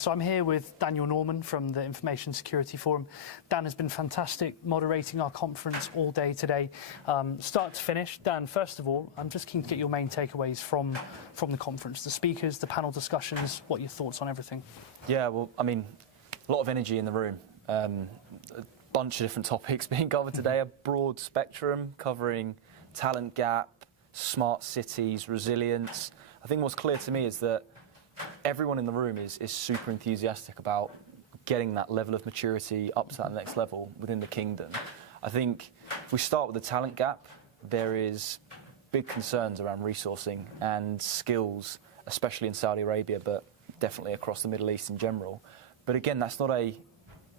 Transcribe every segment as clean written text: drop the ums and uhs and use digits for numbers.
So I'm here with Daniel Norman from the Information Security Forum. Dan has been fantastic moderating our conference all day today, start to finish. Dan, first of all, I'm just keen to get your main takeaways from the conference, the speakers, the panel discussions, what your thoughts on everything. Yeah, well, I mean, a lot of energy in the room. A bunch of different topics being covered today, a broad spectrum covering talent gap, smart cities, resilience. I think what's clear to me is that everyone in the room is super enthusiastic about getting that level of maturity up to that next level within the kingdom. I think if we start with the talent gap, there is big concerns around resourcing and skills, especially in Saudi Arabia, but definitely across the Middle East in general. But again, that's not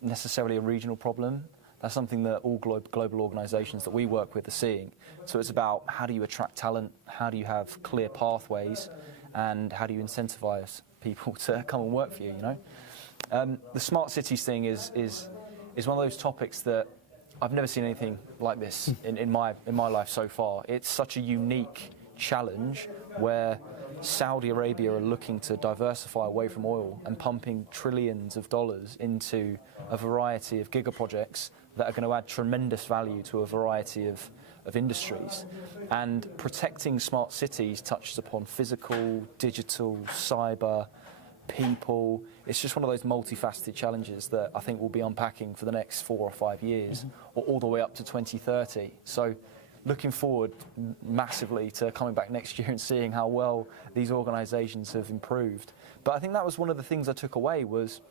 necessarily a regional problem. That's something that all global organisations that we work with are seeing. So it's about how do you attract talent, how do you have clear pathways, and how do you incentivise people to come and work for you, you know? The smart cities thing is one of those topics that I've never seen anything like this in my life so far. It's such a unique challenge where Saudi Arabia are looking to diversify away from oil and pumping trillions of dollars into a variety of gigaprojects that are going to add tremendous value to a variety of industries. And protecting smart cities touches upon physical, digital, cyber, people. It's just one of those multifaceted challenges that I think we'll be unpacking for the next 4 or 5 years, or all the way up to 2030. So looking forward massively to coming back next year and seeing how well these organisations have improved. But I think that was one of the things I took away, was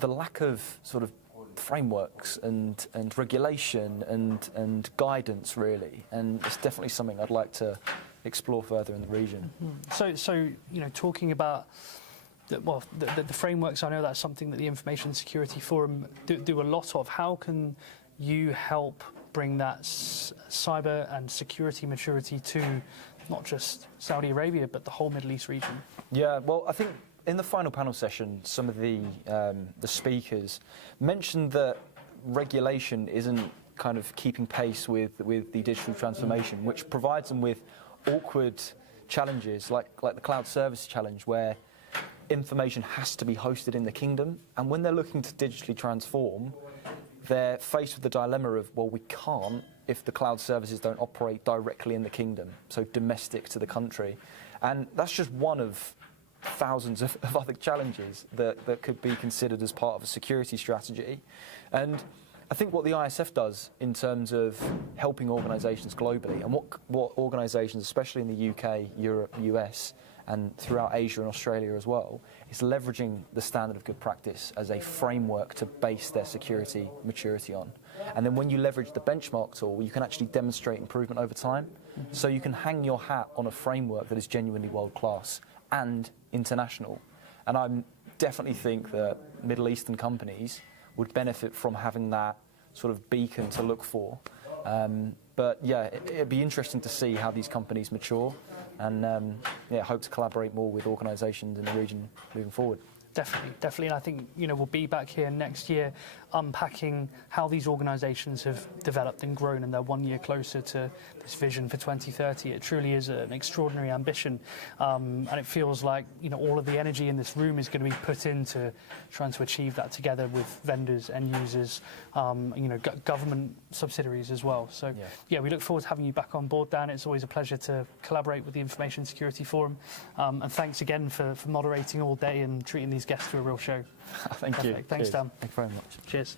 the lack of sort of frameworks and regulation and guidance, really, and it's definitely something I'd like to explore further in the region. So you know, talking about the frameworks, I know that's something that the Information Security Forum do a lot of. How can you help bring that cyber and security maturity to not just Saudi Arabia but the whole Middle East region? Yeah, well, I think in the final panel session, some of the speakers mentioned that regulation isn't kind of keeping pace with the digital transformation, which provides them with awkward challenges like the cloud service challenge, where information has to be hosted in the kingdom, and when they're looking to digitally transform, they're faced with the dilemma of, well, we can't if the cloud services don't operate directly in the kingdom, so domestic to the country. And that's just one of thousands of other challenges that could be considered as part of a security strategy. And I think what the ISF does in terms of helping organisations globally, and what organisations, especially in the UK, Europe, US, and throughout Asia and Australia as well, is leveraging the standard of good practice as a framework to base their security maturity on. And then when you leverage the benchmark tool, you can actually demonstrate improvement over time. So you can hang your hat on a framework that is genuinely world-class and international. And I definitely think that Middle Eastern companies would benefit from having that sort of beacon to look for. But yeah, it'd be interesting to see how these companies mature, and yeah, hope to collaborate more with organisations in the region moving forward. Definitely, and I think, you know, we'll be back here next year unpacking how these organisations have developed and grown, and they're 1 year closer to this vision for 2030. It truly is an extraordinary ambition, and it feels like, you know, all of the energy in this room is going to be put into trying to achieve that together with vendors, end users, you know, government subsidiaries as well. So yeah, we look forward to having you back on board, Dan. It's always a pleasure to collaborate with the Information Security Forum, and thanks again for moderating all day and treating these guests to a real show. Thank you. Thanks, Dan. Thank you very much. Cheers.